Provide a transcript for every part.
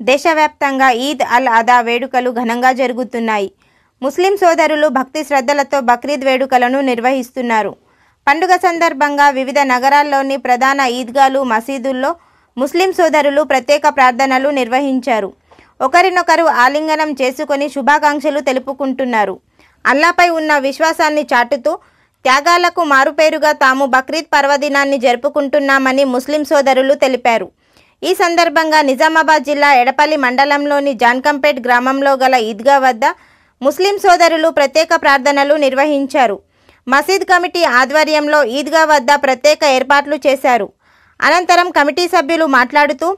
దేశవ్యాప్తంగా ఈద్ అల్ అదా వేడుకలు ఘనంగా జరుగుతున్నాయి. ముస్లిం సోదరులు భక్తి శ్రద్ధలతో బక్రీద్ వేడుకలను నిర్వహిస్తున్నారు. పండుగ సందర్భంగా వివిధ నగరాల్లోని ప్రధాన ఈద్గాలు, మసీదుల్లో ముస్లిం సోదరులు ప్రత్యేక ప్రార్థనలు నిర్వహించారు. ఒకరినొకరు ఆలింగనం చేసుకొని శుభాకాంక్షలు తెలుపుకుంటున్నారు. అల్లాపై ఉన్న విశ్వాసాన్ని చాటుతూ త్యాగాలకు మారుపేరుగా తాము బక్రీద్ పర్వదినాన్ని జరుపుకుంటున్నామని ముస్లిం సోదరులు తెలిపారు. ఈ సందర్భంగా నిజామాబాద్ జిల్లా ఎడపల్లి మండలంలోని జాన్కంపేట్ గ్రామంలో గల ఈద్గా వద్ద ముస్లిం సోదరులు ప్రత్యేక ప్రార్థనలు నిర్వహించారు. మసీద్ కమిటీ ఆధ్వర్యంలో ఈద్గా వద్ద ప్రత్యేక ఏర్పాట్లు చేశారు. అనంతరం కమిటీ సభ్యులు మాట్లాడుతూ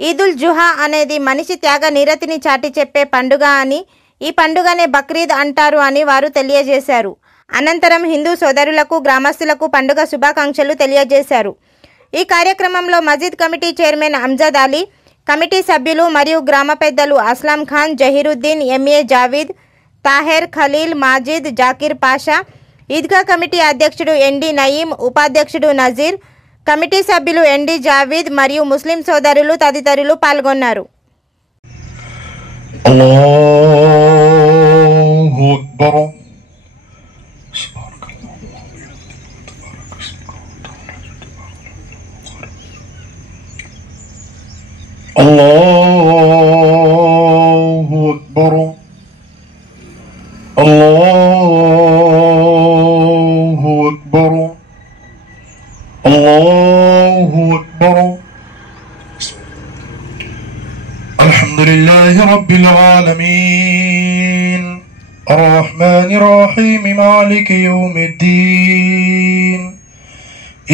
ఈదుల్ జుహా అనేది మనిషి త్యాగ నీరతిని చాటి చెప్పే పండుగ అని, ఈ పండుగనే బక్రీద్ అంటారు అని వారు తెలియజేశారు. అనంతరం హిందూ సోదరులకు, గ్రామస్తులకు పండుగ శుభాకాంక్షలు తెలియజేశారు. ఈ కార్యక్రమంలో మసీద్ committee chairman Amjad Ali, committee సభ్యులు మరియు గ్రామ పెద్దలు అస్లాం ఖాన్, జహీరుద్దీన్, ఎంఏ జావీద్, తాహెర్, ఖలీల్, మాజిద్, జాకిర్ పాషా, ఈద్గా కమిటీ అధ్యక్షుడు ఎన్డి నయీం, ఉపాధ్యక్షుడు నజీర్, కమిటీ సభ్యులు ఎన్డి జావీద్ మరియు ముస్లిం సోదరులు తదితరులు పాల్గొన్నారు. అల్లాహు అక్బర్. అల్లాహు అక్బర్. అల్లాహు అక్బర్. అల్లాహు అక్బర్. అల్హమ్దులిల్లాహి రబ్బిల్ ఆలమీన్ అర్రహ్మానిర్ రహీం మాలికి యౌమిద్దీన్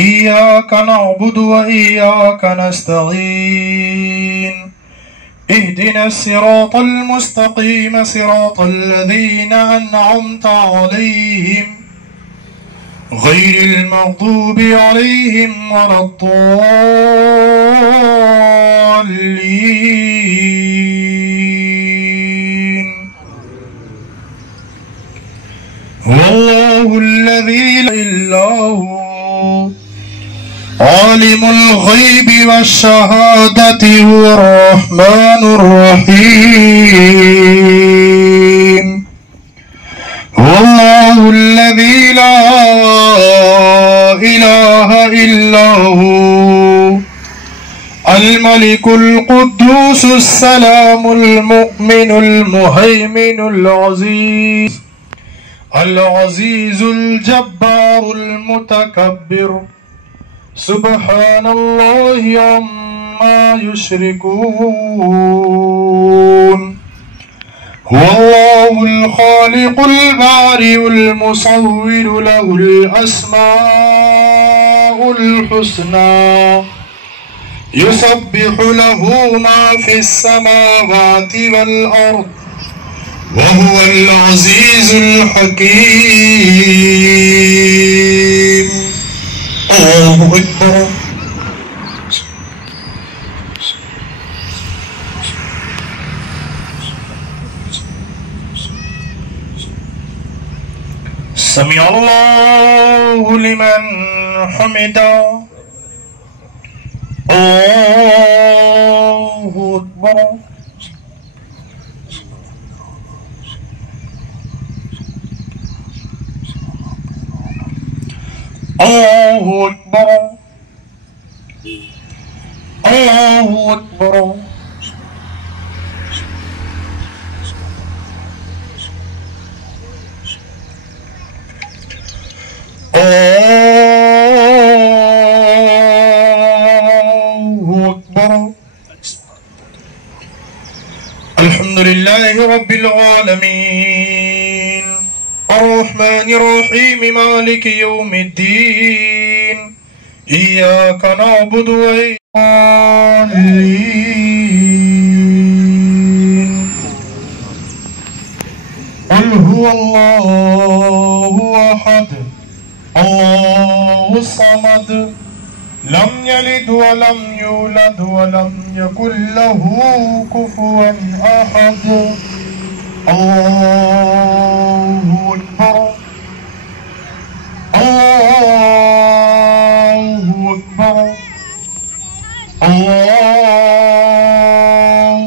ఇయ్యాక నఅబుదు వ ఇయ్యాక నస్తഈన్ اهدنا الصراط المستقيم صراط الذين أنعمت عليهم غير المغضوب عليهم ولا الضالين. والله الذي لا إله إلا هو عالم الغيب والشهادة هو الرحمن الرحيم. والله الذي لا إله إلا هو الملك القدوس السلام المؤمن المهيمن العزيز الجبار المتكبر سبحان الله عما يشركون. هو الله الخالق البارئ المصور له الأسماء الحسنى يسبح له ما في السماوات والأرض وهو العزيز الحكيم. الله أكبر. سمع الله لمن حمده. الله أكبر. الله أكبر. الله أكبر. الله أكبر. الحمد لله رب العالمين الرحمن الرحيم مالك يوم الدين إياك نعبد وإياك نستعين. قل هو الله أحد الله الصمد لم يلد ولم يولد ولم يكن له كفوا أحد. الله أكبر. الله أكبر. الله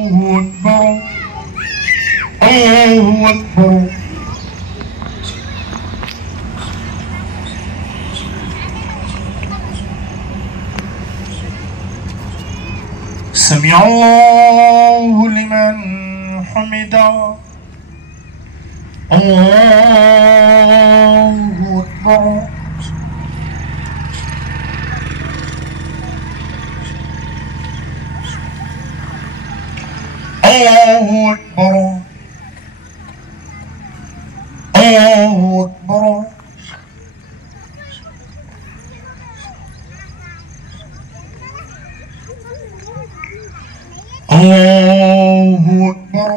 سمع الله لمن حمده الله أكبر الله أكبر الله أكبر الله أكبر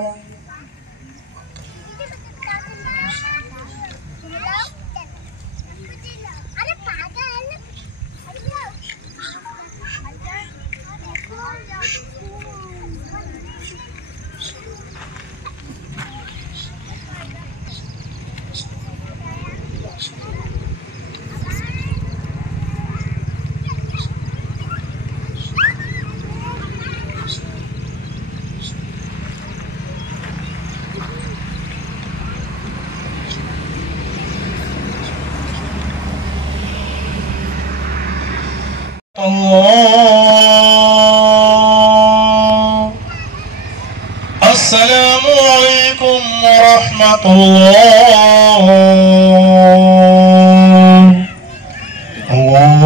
الله السلام عليكم ورحمة الله الله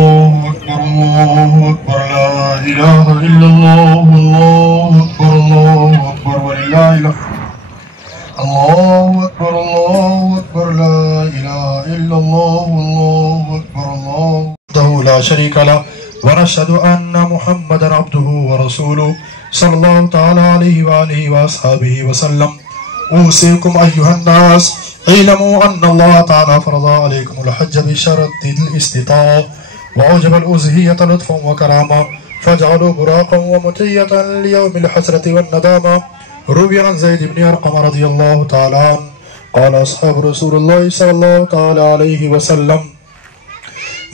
أكبر الله أكبر لا إله إلا الله الله أكبر الله أكبر ولله الحمد الله أكبر الله أكبر لا إله إلا الله الله أكبر الله وحده لا شريك له ونشهد أن محمدا عبده ورسوله صلى الله تعالى عليه وآله وأصحابه وسلم أوصيكم أيها الناس اعلموا أن الله تعالى فرض عليكم الحج بشرط الاستطاعة وأوجب الأضحية لطفا وكرامة فاجعلوا براقا ومطية ليوم الحسرة والندامة. روي عن زيد بن أرقم رضي الله تعالى عنه قال أصحاب رسول الله صلى الله تعالى عليه وسلم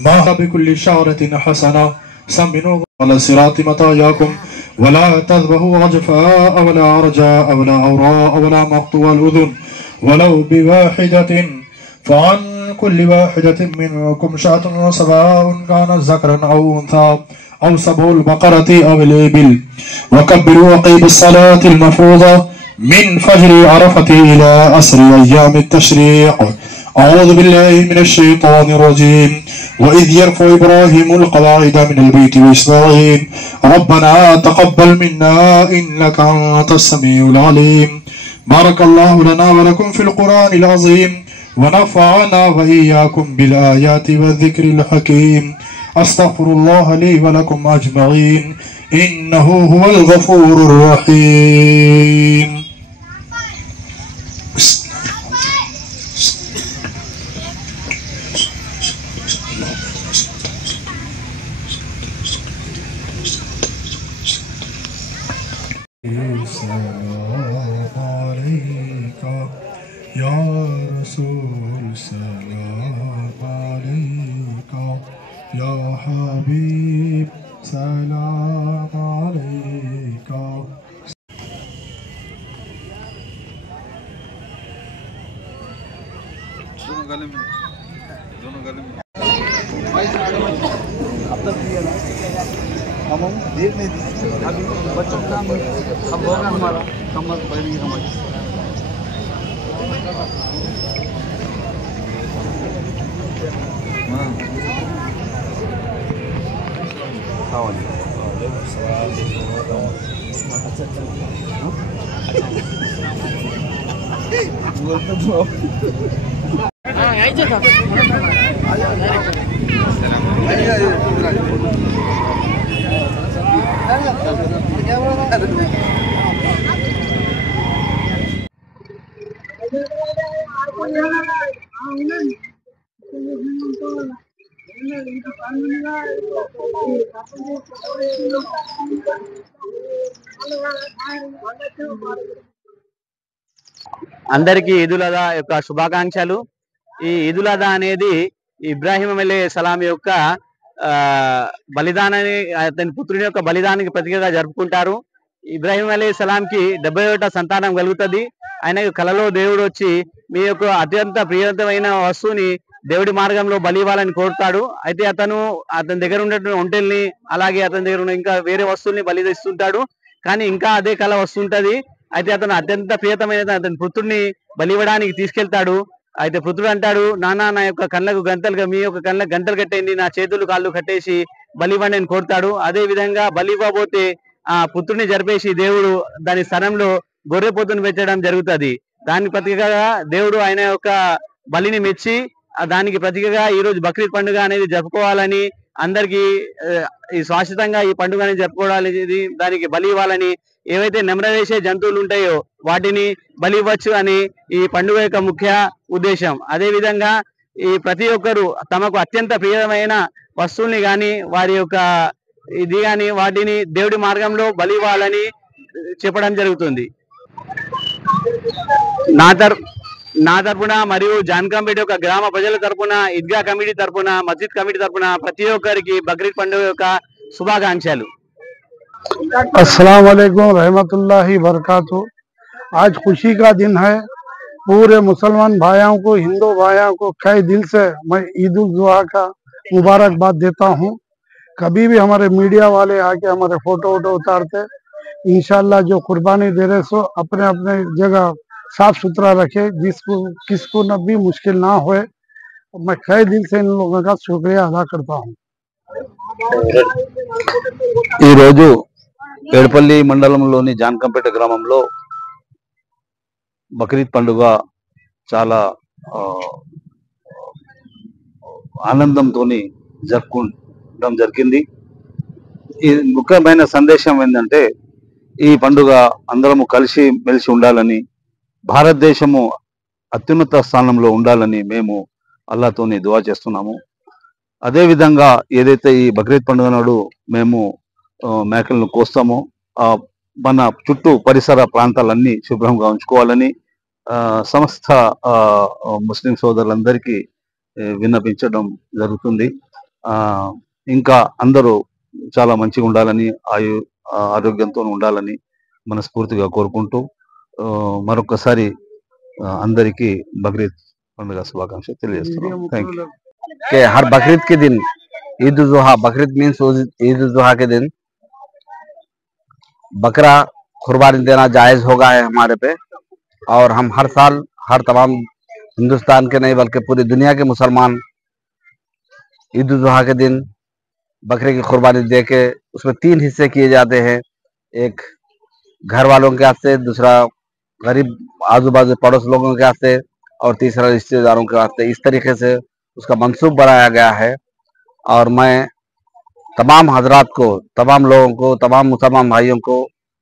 ما بكل شعرة حسنة سمنوا على الصراط مطاياكم ولا تذبحوا عجفاء ولا عرجاء ولا عوراء ولا مقطوع الأذن ولو بواحدة فعن كل واحدة منكم شاة سواء كانت ذكرا أو أنثى أو سبع البقرة أو الإبل وكبروا وقيم الصلاة المفروضة من فجر عرفة إلى أسر أيام التشريق. أعوذ بالله من الشيطان الرجيم. وإذ يرفع إبراهيم القواعد من البيت وإسماعيل ربنا تقبل منا إنك أنت السميع العليم. بارك الله لنا ولكم في القرآن العظيم ونفعنا وإياكم بالآيات والذكر الحكيم. أستغفر الله لي ولكم أجمعين إنه هو الغفور الرحيم. سلام عليك يا رسول سلام عليك يا حبيب سلام عليك. दोनों गले में अब तक दिया ना हम देर नहीं दी अभी बच्चों का अब होगा हमारा कमर बढ़ी हमारी అందరికీ ఈదుల్ అదా యొక్క శుభాకాంక్షలు. ఈ ఈదుల్ అదా అనేది ఇబ్రాహీం అలైహిస్సలాం యొక్క బలిదానాన్ని అతని పుత్రుని యొక్క బలిదానానికి ప్రతీకగా జరుపుకుంటారు. ఇబ్రాహీం అలైహిస్సలాంకి 71 సంతానం కలుగుతుంది. ఆయన కలలో దేవుడు వచ్చి మీ యొక్క అత్యంత ప్రియమైన వస్తువుని దేవుడి మార్గంలో బలి ఇవ్వాలని కోరుతాడు. అయితే అతని దగ్గర ఉన్నటువంటి ఒంటెల్ని, అలాగే అతని దగ్గర ఉన్న ఇంకా వేరే వస్తువుల్ని బలి ఇస్తుంటాడు. కానీ ఇంకా అదే కళ వస్తుంటది. అయితే అతను అత్యంత ప్రియతమైన అతని పుత్రుడిని బలి ఇవ్వడానికి తీసుకెళ్తాడు. అయితే పుత్రుడు అంటాడు, నాన్న నా యొక్క కళ్ళకు గంతలుగా మీ యొక్క కళ్ళకు గంతలు కట్టేయండి, నా చేతులు కాళ్ళు కట్టేసి బలి ఇవ్వండి అని కోరుతాడు. అదే విధంగా బలి ఇవ్వబోతే ఆ పుత్రుడిని జరిపేసి దేవుడు దాని స్థానంలో గొర్రె పోతుని పెట్టడం జరుగుతుంది. దానికి ప్రతీకగా దేవుడు ఆయన యొక్క బలిని మెచ్చి దానికి ప్రతీకగా ఈ రోజు బక్రీద్ పండుగ అనేది జరుపుకోవాలని, అందరికీ ఈ శాశ్వతంగా ఈ పండుగ అనేది జరుపుకోవాలని, దానికి బలి ఇవ్వాలని, ఏవైతే నెమరవేసే జంతువులు ఉంటాయో వాటిని బలి ఇవ్వచ్చు అని ఈ పండుగ యొక్క ముఖ్య ఉద్దేశం. అదే విధంగా ఈ ప్రతి ఒక్కరు తమకు అత్యంత ప్రియమైన వస్తువుల్ని గాని వారి యొక్క ఇది గాని వాటిని దేవుడి మార్గంలో బలి ఇవ్వాలని చెప్పడం జరుగుతుంది. నా తరపున మరియు జాన్కంపేట యొక్క గ్రామ ప్రజల తరపున, ఈద్గా కమిటీ తరపున, మస్జిద్ కమిటీ తరపున ప్రతి ఒక్కరికి బక్రీద్ పండుగ యొక్క శుభాకాంక్షలు. अस्सलाम वालेकुम रहमतुल्लाहि बरकातहू। आज खुशी का दिन है। पूरे मुसलमान भाइयों को, हिंदू भाइयों को खैर दिल से मैं ईद उल जुहा का मुबारकबाद देता हूँ। कभी भी हमारे मीडिया वाले आके हमारे फोटो वोटो उतारते, इंशाल्लाह जो कुर्बानी दे रहे सो अपने अपने जगह साफ सुथरा रखे, किसको न भी मुश्किल ना होए। मैं खैर दिल से इन लोगों का शुक्रिया अदा करता हूँ। ఈ రోజు ఏడుపల్లి మండలంలోని జాన్కంపేట గ్రామంలో బక్రీద్ పండుగ చాలా ఆనందంతో జరుపుకోవడం జరిగింది. ఈ ముఖ్యమైన సందేశం ఏంటంటే ఈ పండుగ అందరము కలిసి మెలిసి ఉండాలని, భారతదేశము అత్యున్నత స్థానంలో ఉండాలని మేము అల్లాహ్తోని దువా చేస్తున్నాము. అదే విధంగా ఏదైతే ఈ బక్రీద్ పండుగ నాడు మేము మేకలను కోస్తామో మన చుట్టూ పరిసర ప్రాంతాలన్నీ శుభ్రంగా ఉంచుకోవాలని సమస్త ముస్లిం సోదరులందరికీ విన్నపించడం జరుగుతుంది. ఇంకా అందరూ చాలా మంచిగా ఉండాలని, ఆరోగ్యంతో ఉండాలని మనస్ఫూర్తిగా కోరుకుంటూ మరొకసారి అందరికీ బక్రీద్ పండుగ శుభాకాంక్షలు తెలియజేస్తున్నాం. Thank you. कि हर बकरीद के दिन ईद उल जुहा, बकरीद मीन्स ईद उल जुहा के दिन बकरा कुर्बानी देना जायज होगा है हमारे पे। और हम हर साल हर तमाम हिंदुस्तान के नहीं बल्कि पूरी दुनिया के मुसलमान ईद उल जुहा के दिन बकरे की कुर्बानी दे के उसमें 3 हिस्से किए जाते हैं। एक घर वालों के वास्ते, दूसरा गरीब आजू बाजू पड़ोस लोगों के वास्ते, और तीसरा रिश्तेदारों के वास्ते। इस तरीके से उसका मंसूब बनाया गया है। और मैं तमाम हजरात को, तमाम लोगों को, तमाम मुसलमान भाइयों को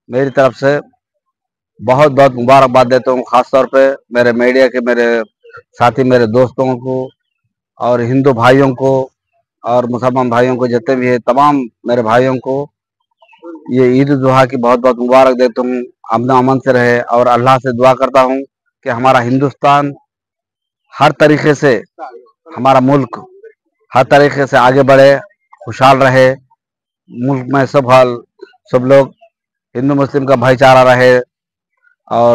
मेरी तरफ से बहुत बहुत मुबारकबाद देता हूँ। ख़ास तौर पे मेरे मीडिया के मेरे साथी, मेरे दोस्तों को और हिंदू भाइयों को और मुसलमान भाइयों को, जितने भी है तमाम मेरे भाइयों को ये ईद उल जुहा की बहुत बहुत मुबारक देता हूँ। अमन अमन से रहे और अल्लाह से दुआ करता हूँ कि हमारा हिंदुस्तान हर तरीके से, हमारा मुल्क हर तरीके से आगे बढ़े, खुशहाल रहे। मुल्क में सब लोग हिंदू मुस्लिम का भाईचारा रहे। और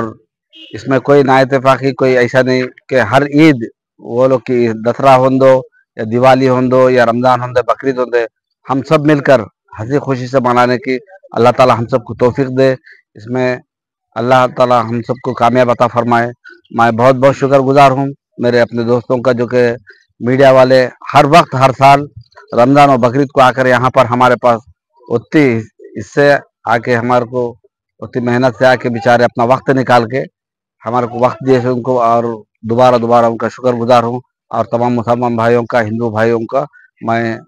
इसमें कोई नाइतफाकी, कोई ऐसा नहीं कि हर ईद वो लोग की दसरा होंदो या दिवाली होंदो या रमजान होंदे, बकरीद होंदे, हम सब मिलकर हंसी खुशी से मनाने की अल्लाह ताला हम सबको तौफीक दे। इसमें अल्लाह ताला हम सबको कामयाब अता फरमाए। मैं बहुत बहुत शुक्रगुजार हूँ मेरे अपने दोस्तों का, जो कि मीडिया वाले हर वक्त हर साल रमज़ान और बकरीद को आकर यहाँ पर हमारे पास उतनी इससे आके हमारे को उतनी मेहनत से आके बेचारे अपना वक्त निकाल के हमारे को वक्त दिए उनको, और दोबारा उनका शुक्रगुजार हूँ। और तमाम मुसलमान भाइयों का, हिंदू भाइयों का मैं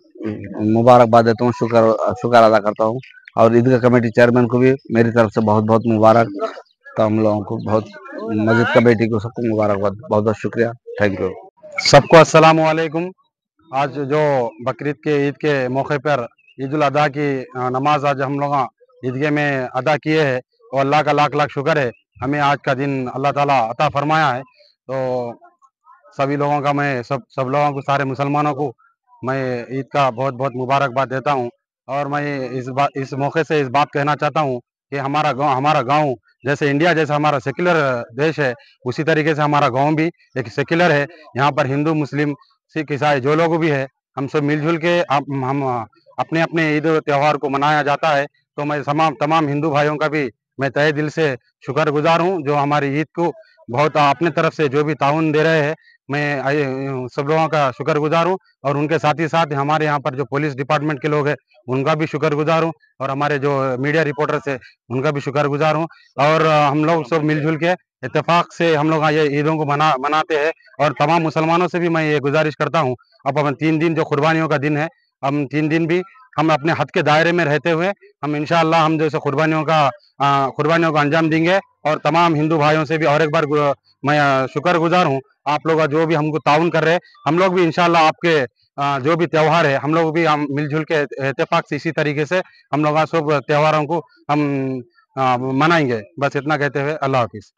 मुबारकबाद देता हूँ, शुक्र अदा करता हूँ। और ईदगाह कमेटी चेयरमैन को भी मेरी तरफ से बहुत बहुत मुबारक। तमाम लोगों को बहुत, मस्जिद कमेटी को सबको मुबारकबाद, बहुत बहुत शुक्रिया। Thank you. सबको अस्सलाम वालेकुम। आज जो बकरीद के ईद के मौके पर ईद उल अदा की नमाज आज हम लोग ईदगाह में अदा किए हैं, और अल्लाह का लाख लाख शुक्र है हमें आज का दिन अल्लाह ताला अता फरमाया है। तो सभी लोगों का मैं सब लोगों को, सारे मुसलमानों को मैं ईद का बहुत बहुत मुबारकबाद देता हूँ। और मैं इस मौके से इस बात कहना चाहता हूँ कि हमारा गांव जैसे इंडिया जैसा हमारा सेक्युलर देश है, उसी तरीके से हमारा गांव भी एक सेक्युलर है। यहाँ पर हिंदू मुस्लिम सिख ईसाई जो लोग भी है, हम सब मिलजुल के हम अपने अपने ईद त्योहार को मनाया जाता है। तो मैं तमाम हिंदू भाइयों का भी मैं तहे दिल से शुक्रगुजार हूँ, जो हमारी ईद को बहुत अपने तरफ से जो भी ताउन दे रहे हैं, मैं सब लोगों का शुक्रगुजार हूँ। और उनके साथ ही साथ हमारे यहाँ पर जो पुलिस डिपार्टमेंट के लोग हैं उनका भी शुक्रगुजार हूँ, और हमारे जो मीडिया रिपोर्टर्स है उनका भी शुक्रगुजार हूँ। और हम लोग सब मिलजुल के इत्तेफाक से हम लोग ये ईदों को मनाते हैं। और तमाम मुसलमानों से भी मैं ये गुजारिश करता हूँ, अब हम 3 दिन जो कुर्बानियों का दिन है, हम 3 दिन भी हम अपने हद के दायरे में रहते हुए हम इंशाअल्लाह हम जैसे कुर्बानियों को अंजाम देंगे। और तमाम हिंदू भाइयों से भी और एक बार मैं शुक्रगुजार हूँ, आप लोग जो भी हमको ताउन कर रहे हैं। हम लोग भी इंशाअल्लाह आपके जो भी त्योहार है हम लोग भी हम मिलजुल के इत्तेफाक से इसी तरीके से हम लोग सब त्योहारों को हम मनाएंगे। बस इतना कहते हुए अल्लाह हाफिज।